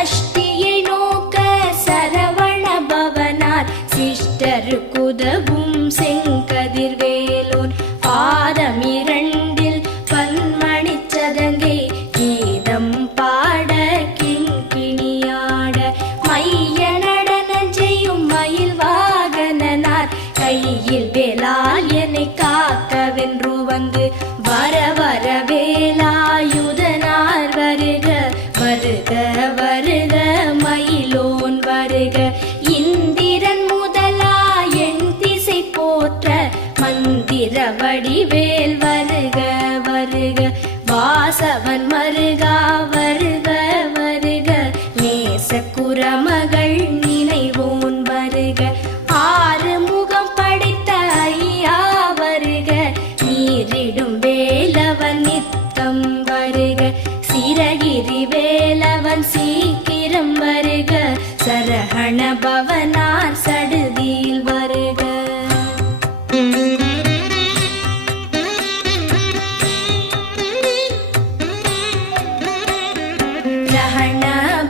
சஷ்டியை நோக்க சரவண பவனார் சிஷ்டருக்குதவும் செங்கதிர்வேலோன் பாதம் இரண்டில் பன்மணிச் சதங்கை கீதம் பாட கிண்கிணியாட மைய நடனம் செய்யும் மயில் வாகனனார் கையில் வேலால் என்னை காக்கவென்று வந்து வர வர வேலாயுதனார் வருக வருக வருக மயிலோன் வருக இந்திரன் முதலா என் திசை போற்ற மந்திர வடிவேல் வருக வருக வாசவன் மருகா வருக வருக நேச குரமகள் நினைவோன் வருக ஆறு முகம் படைத்த ஐயா வருக நீரிடும் வேலவன் நித்தம் வருக சிரகிரி வேலவன் சீக்கிரம் வருக சரஹண பவனார் சடுதியில் வருக ரஹண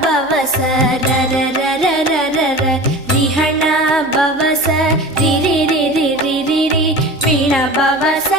பவச ரரரரரரர ரிஹண பவச ரிரிரிரிரிரிரி பிண பவச